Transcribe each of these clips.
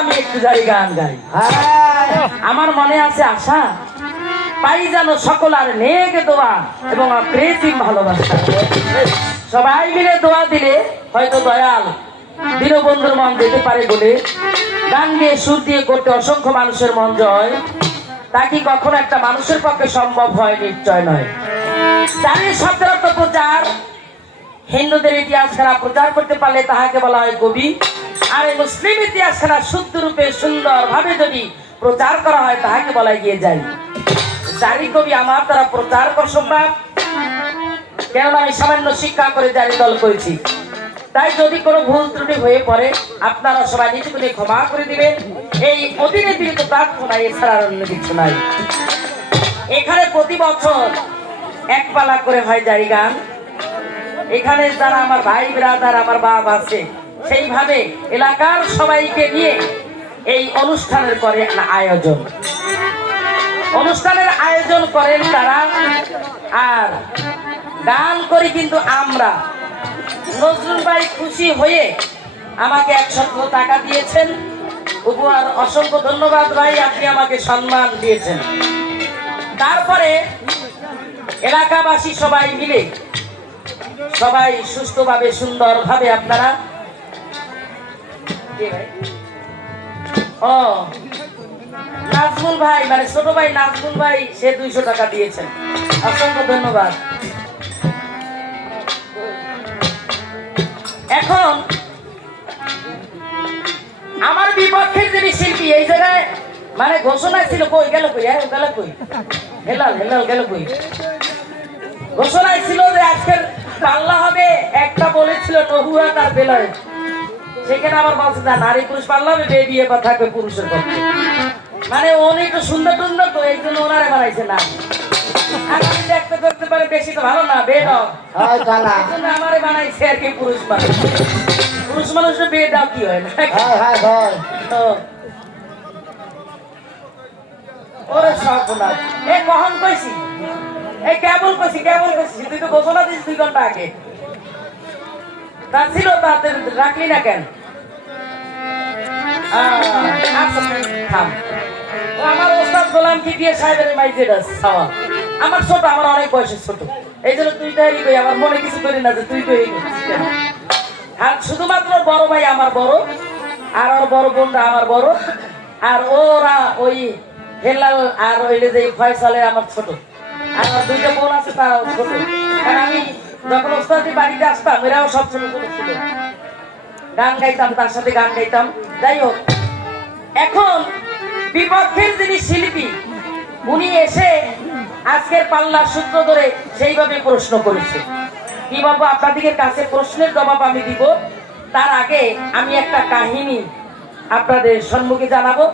আমি একটু জারি গান গাই। আমার মনে আছে আশা পাই যেন সকল আর নেক দোয়া এবং কৃত্রিম ভালোবাসা। সবাই মিলে দোয়া দিলে হয়তো দয়াল দীনবন্ধুর মন যেতে পারে বলে গান গিয়ে সুর দিয়ে করতে অসংখ্য মানুষের মন জয়, তা কি কখনো একটা মানুষের পক্ষে সম্ভব হয়? নিশ্চয় নয়। জারির শব্দের অর্থ প্রচার। হিন্দুদের ইতিহাস খানা প্রচার করতে পারলে তাহাকে বলা হয় কবি, আর এই মুসলিম ইতিহাস খানা শুদ্ধ রূপে সুন্দর ভাবে যদি প্রচার করা হয় তাহাকে বলা গিয়ে যায় জারি কবি। আমার তারা প্রচার করসম্ভব, কেননা আমি সামান্য শিক্ষা করে জারি দল করেছি। তাই যদি কোনো ভুল ত্রুটি হয়ে পড়ে আপনারা সবাই নিজেকে নিয়ে ক্ষমা করে দিবেন, এই অধীনে বিরত প্রার্থনা, এছাড়া অন্য কিছু নাই। এখানে প্রতি বছর এক পালা করে হয় জারি গান। এখানে যারা আমার ভাই ব্রাদার আমার বাপ আছে সেইভাবে এলাকার সবাইকে নিয়ে এই অনুষ্ঠানের করে আয়োজন। অনুষ্ঠানের আয়োজন করেন তারা, আর গান করি কিন্তু আমরা। নজরুল ভাই খুশি হয়ে আমাকে 100 টাকা দিয়েছেন উপহার। অসংখ্য ধন্যবাদ ভাই, আপনি আমাকে সম্মান দিয়েছেন। তারপরে এলাকাবাসী সবাই মিলে সবাই সুস্থভাবে সুন্দরভাবে আপনারা ও নাজমুল ভাই মানে ছোট ভাই নাজমুল ভাই সে 200 টাকা দিয়েছেন, অসংখ্য ধন্যবাদ। এখন আমার বিপক্ষের যিনি শিল্পী এই জায়গায় মানে ঘোষণা ছিল, কই গেল কই গেল কই হেলাল হেলাল গেল কই, ঘোষণায় ছিল যে আজকের পাল্লা হবে। একটা বলেছিল নহুয়া তার বেলায়, সেখানে আবার বলছে না নারী পুরুষ পাল্লা হবে, বে বিয়ে বা থাকবে পুরুষের পক্ষে। মানে উনি একটু সুন্দর টুন্দর তো এই জন্য ওনারে বানাইছে না। আমি দেখতে করতে পারে বেশি তো ভালো না, বে দাও আমারে বানাইছে আর কি পুরুষ মানুষ। পুরুষ মানুষের বে দাও কি হয় না? ওরে সব না এ কখন কইছি, এই কেবল কইছি তুই তো ঘোষণা দিস 2 ঘন্টা আগে। তা ছিল তাতে রাখলি না কেন? আমার ওস্তাদ গোলাম কি দিয়ে সাহেবের মাইজে খাওয়া আমার ছোট, আমার অনেক বয়সের ছোট, এই জন্য তুই তাই কই আমার মনে কিছু করি না যে তুই কই। আর শুধুমাত্র বড় ভাই আমার বড়, আর ওর বড় বোনরা আমার বড়, আর ওরা ওই হেলাল আর ওইলে যে ফয়সালের আমার ছোট, আর আমার 2টা বোন আছে তারাও ছোট। কারণ আমি যখন ওস্তাদের বাড়িতে আসতাম এরাও সব ছোট ছোট ছিল, গান গাইতাম তার সাথে গান গাইতাম। যাই হোক, এখন বিপক্ষের যিনি শিল্পী উনি এসে আজকের পাল্লার সূত্র ধরে সেইভাবে প্রশ্ন করেছে। কি বলবো আপনাদের কাছে প্রশ্নের জবাব আমি দিব, তার আগে আমি একটা কাহিনী আপনাদের সম্মুখে জানাবো।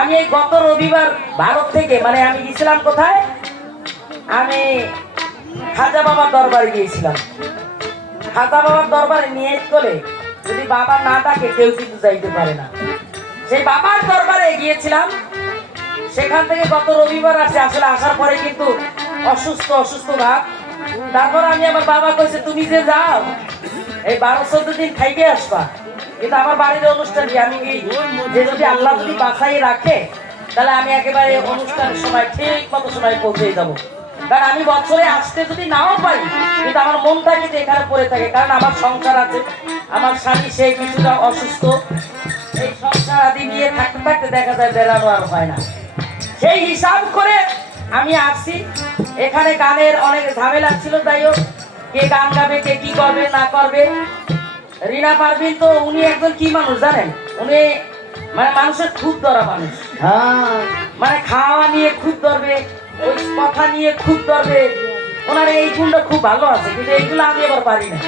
আমি এই গত রবিবার ভারত থেকে মানে আমি গেছিলাম কোথায়, আমি খাজা বাবার দরবারে গিয়েছিলাম। খাজা বাবার দরবারে নিয়ে করে যদি বাবা না ডাকে কেউ কিন্তু যাইতে পারে না। সেই বাবার দরবারে গিয়েছিলাম, সেখান থেকে গত রবিবার আসলে আসার পরে কিন্তু অসুস্থ ভাব। তারপর আমি আমার বাবা কইছে তুমি যে যাও এই 12-14 দিন খাইতে আসবা, কিন্তু আমার বাড়ির অনুষ্ঠান আমি যে যদি আল্লাহ যদি বাঁচাই রাখে তাহলে আমি একেবারে অনুষ্ঠানের সময় ঠিক মতো সময় পৌঁছে যাবো। কারণ আমি বছরে আসতে যদি নাও পারি কিন্তু আমার মন থাকে যে এখানে পড়ে থাকে, কারণ আমার সংসার আছে, আমার স্বামী সে কিছুটা অসুস্থ, এই সংসার আদি নিয়ে থাকতে থাকতে দেখা যায় বেড়ানো আর হয় না। সেই হিসাব করে আমি আসছি। এখানে গানের অনেক ঝামেলা ছিল, যাই হোক কে গান গাবে কে কি করবে না করবে। রিনা পারভিন তো উনি একজন কি মানুষ জানেন, উনি মানে মানুষের খুব ধরা মানুষ, মানে খাওয়া নিয়ে খুব ধরবে, ওই কথা নিয়ে খুব ধরবে। ওনার এই গুণটা খুব ভালো আছে, কিন্তু এইগুলো আমি এবার পারি না,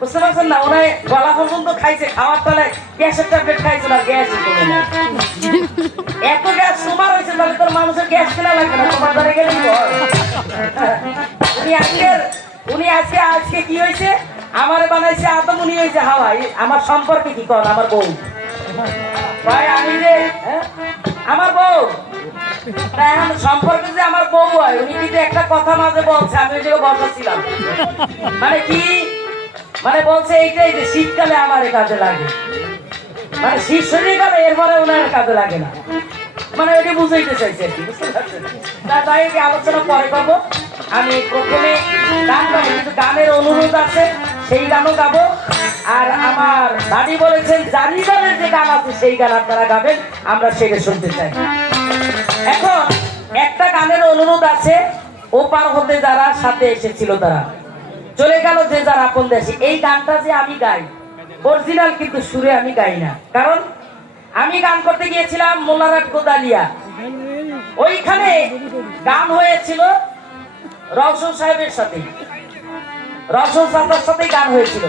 বুঝতে পারছেন না। ওনার গলা পর্যন্ত খাইছে, খাওয়ার তলায় গ্যাসের ট্যাবলেট খাইছে না, গ্যাস এত গ্যাস তোমার হয়েছে তাহলে তোর মানুষের গ্যাস কেনা লাগবে না, তোমার ধরে গেলেই উনি আজকে কি হয়েছে আমারে বানাইছে আদম, উনি হয়েছে হাওয়া। আমার সম্পর্কে কি কর আমার বউ ভাই, আমি যে আমার বউ এখন সম্পর্কে যে আমার বউ হয়, উনি কিন্তু একটা কথা মাঝে বলছে, আমি ওই জায়গায় বসাচ্ছিলাম, মানে কি মানে বলছে এইটাই যে শীতকালে আমার কাজে লাগে। মানে শীত সরিয়ে গেলে এরপরে ওনার কাজে লাগে না, মানে ওইটা বুঝাইতে চাইছে আর কি, বুঝতে পারছেন? তা তাই আলোচনা পরে করবো। আমি প্রথমে গান গাবো, কিন্তু গানের অনুরোধ আছে, সেই গানও গাবো। আর আমার দাদি বলেছেন জারি গানের যে গান আছে সেই গান আপনারা গাবেন, আমরা সেটা শুনতে চাই। এখন একটা গানের অনুরোধ আছে, ওপার হতে যারা সাথে এসেছিল তারা চলে গেল যে যার আপন দেশে। এই গানটা যে আমি গাই অরিজিনাল, কিন্তু সুরে আমি গাই না, কারণ আমি গান করতে গিয়েছিলাম মোল্লারহাট কোদালিয়া, ওইখানে গান হয়েছিল রওশন সাহেবের সাথে, রওশন সাহেবের সাথে গান হয়েছিল।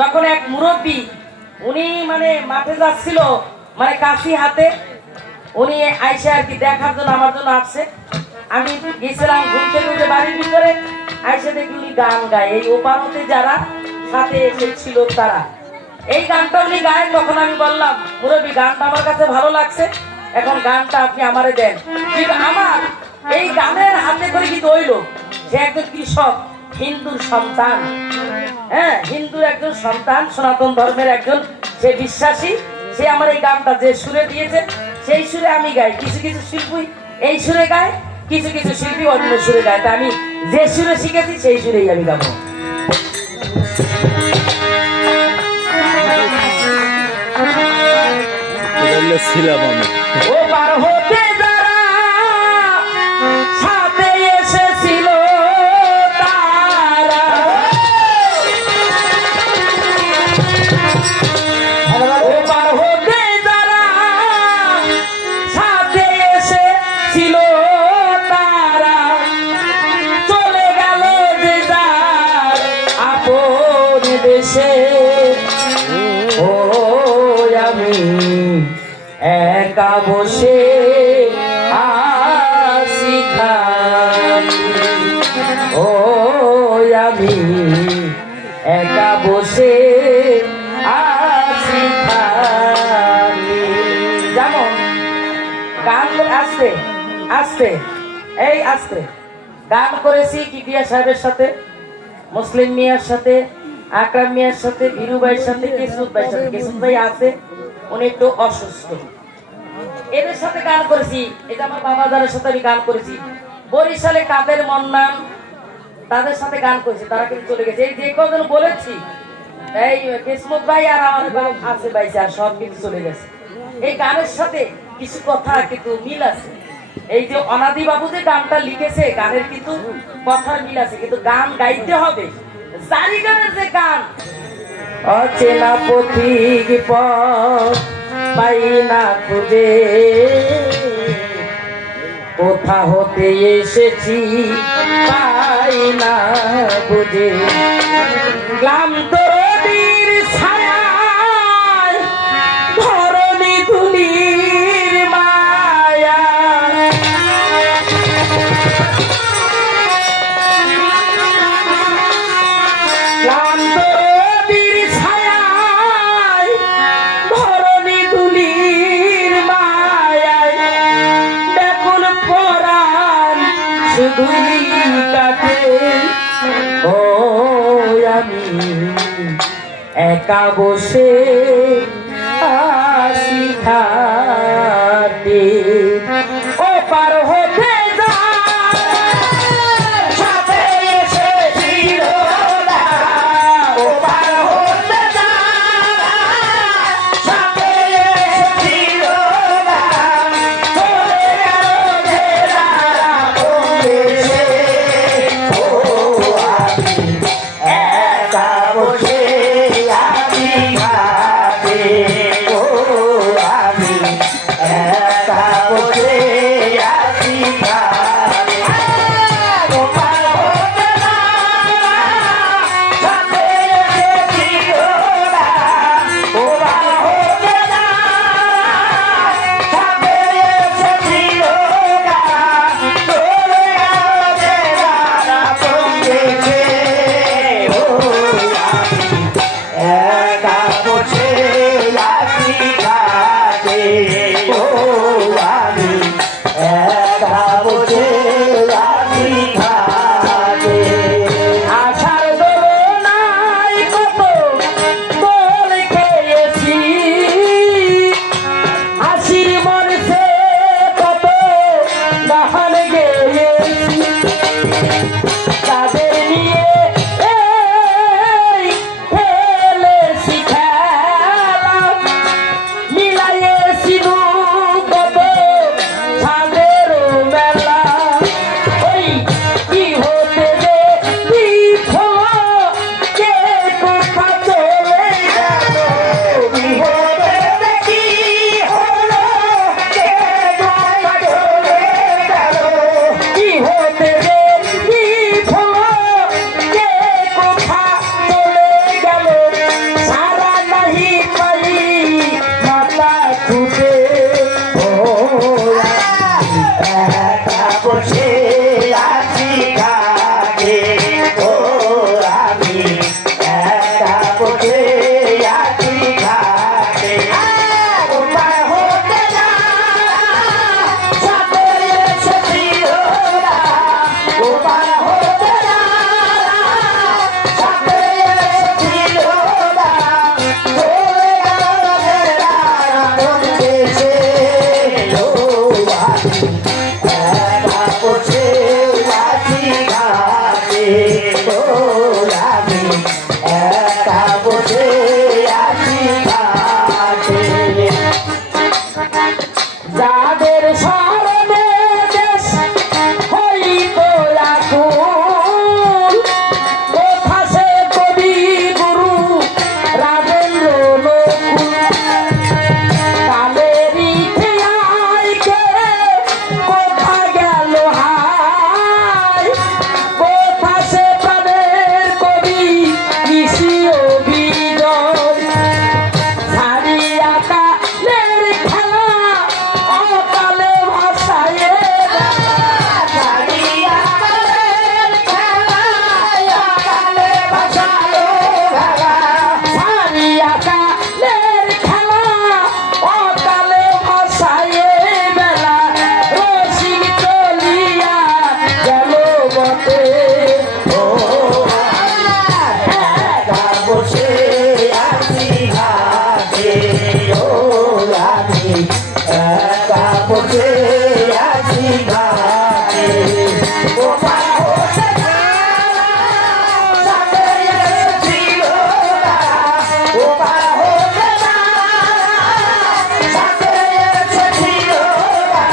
তখন এক মুরব্বী, উনি মানে মাঠে যাচ্ছিল, মানে কাশি হাতে, উনি আইসে আর কি দেখার জন্য আমার জন্য আসছে। আমি গেছিলাম ঘুরতে ঘুরতে বাড়ির ভিতরে, আইসে দেখি উনি গান গায়, এই ওপার হতে যারা সাথে এসেছিল তারা, এই গানটা উনি গায়েন। তখন আমি বললাম মুরব্বী গানটা আমার কাছে ভালো লাগছে, এখন গানটা আপনি আমারে দেন। কিন্তু আমার এই গানের হাতে করে কিন্তু ওই লোক, সে একজন কৃষক, হিন্দুর সন্তান, হ্যাঁ হিন্দুর একজন সন্তান, সনাতন ধর্মের একজন, সে বিশ্বাসী, সে আমার এই গানটা যে সুরে দিয়েছে সেই সুরে আমি গাই। কিছু কিছু শিল্পী এই সুরে গায়, কিছু কিছু শিল্পী অন্য সুরে গায়, তা আমি যে সুরে শিখেছি সেই সুরেই আমি গাবো। ছিলাম আমি ও পার হতে যারা সাথে এসেছিল তারা, ও পার হতে যারা সাথে এসেছিল তারা চলে গেল যে যার আপন দেশে। ও আমি একা বসে আসি খালি, ও আমি একা বসে আসি খালি। যেমন গান আস্তে আস্তে, এই আস্তে গান করেছি কিপিয়া সাহেবের সাথে, মুসলিম মিয়ার সাথে, আকরাম মিয়ার সাথে, বীরু ভাইয়ের সাথে, কেসুদ ভাইয়ের সাথে। কেসুদ ভাই আছে, উনি একটু অসুস্থ, এদের সাথে গান করেছি। এটা আমার বাবা যাদের সাথে আমি গান করেছি। বরিশালে কাদের মন্নান, তাদের সাথে গান করেছি, তারা কিন্তু চলে গেছে। এই যে কজন বলেছি, এই কিসমত ভাই আর আমার আছে ভাই, আর সব কিছু চলে গেছে। এই গানের সাথে কিছু কথা কিন্তু মিল আছে। এই যে অনাদি বাবু যে গানটা লিখেছে, গানের কিন্তু কথার মিল আছে, কিন্তু গান গাইতে হবে। জারি গানের যে গান, অচেনা পথিক পথ পাই না খুঁজে, কোথা হতে এসেছি পাই না বুঝে, ক্লান্ত নদীর ছায়ায় ধরণী ধুলির মায়া, ক্লান্ত নদীর ছায়ায় ধরণী ধুলির মায়ায় ব্যাকুল পরাণ শুধুই কাটে। ও আমি একা বসে আসি খাটে, ও পার হতে যাদের স্মরণে দেশ হইত আকুল, কোথা সে কবি গুরু রাজেন্দ্র নকুল। কালেরই খেয়াইকে কোথা গেল হায়, কোথা সে প্রাণের কবি ঋষি বিজয়। ছাড়িয়া কালের খেলা অকালে ভাষায়, ছাড়িয়া কালের খেলা অকালে ভাষায়, ছাড়িয়া কালের খেলা অকালে ভাষায় বেলা রসিক চলিয়া গেল বটে। ও একা বসে আছি ঘাটে, ও আমি একা বসে আছি ঘাটে। ও পার হতে সাথে এসেছিল না, ও পার হতে সাথে এসেছিল না,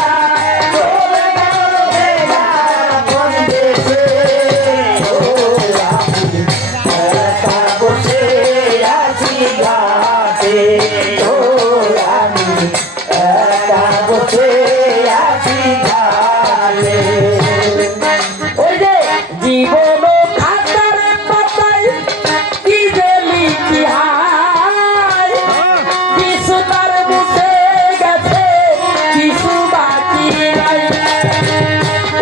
চলে গেল বেলা কোন দেশে। ও আমি একা বসে আছি ঘাটে, ও আমি একা বসে আছি ঘাটে। ওই যে জীবন খাতার পাতায় কি যে লিখি হায়, কিছু তার মুছে গেছে কিছু বাকি নাই।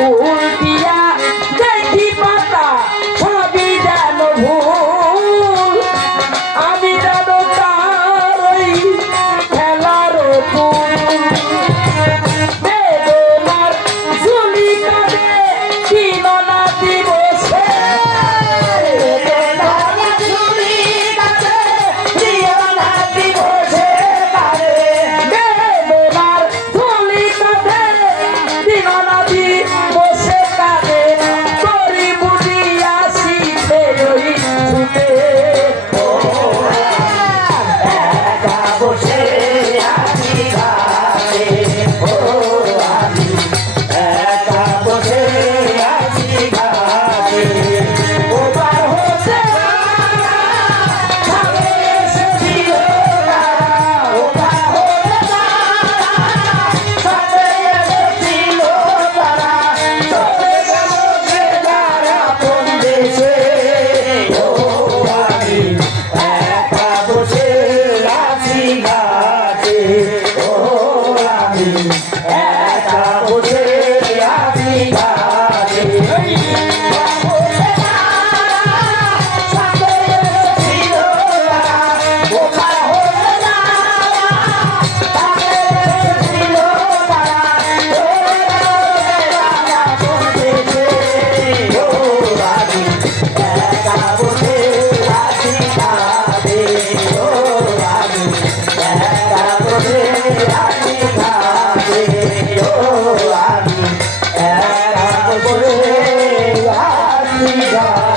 উল্টিয়া দেখি পাতা সবই যেন ভুল, আমি যেন তার ওই খেলার পুল। বেদনার ঝুলি কাঁদে দিন না দিবসে, বেদনার ঝুলি কাঁদে দিন না দিবসে কাঁদে, বেদনার ঝুলি কাঁদে দিন না দিবসে কাঁদে। করি বুঝিয়াছি ওই ছুটে। ও একা বসে আছি ঘাটে, ও আমি একা বসে আছি ঘাটে। ও পার হতে সাথে এসেছিল না, ও পার হতে সাথে এসেছিল তারা, চলে গেল যে যারা কোন দেশে। ও আমি একা বসে আছি ঘাটে, ও আমি একা বসে আছি ঘাটে। সাথে এসেছিল না, ও পার হতে সাথে এসেছিল তারা, চলে গেল যে যারা কোন দেশে। ও আমি একা বসে আছি ঘাটে, ও আমি একা বসে আছি ঘাটে, ও আমি একা বসে আছি ঘাটে।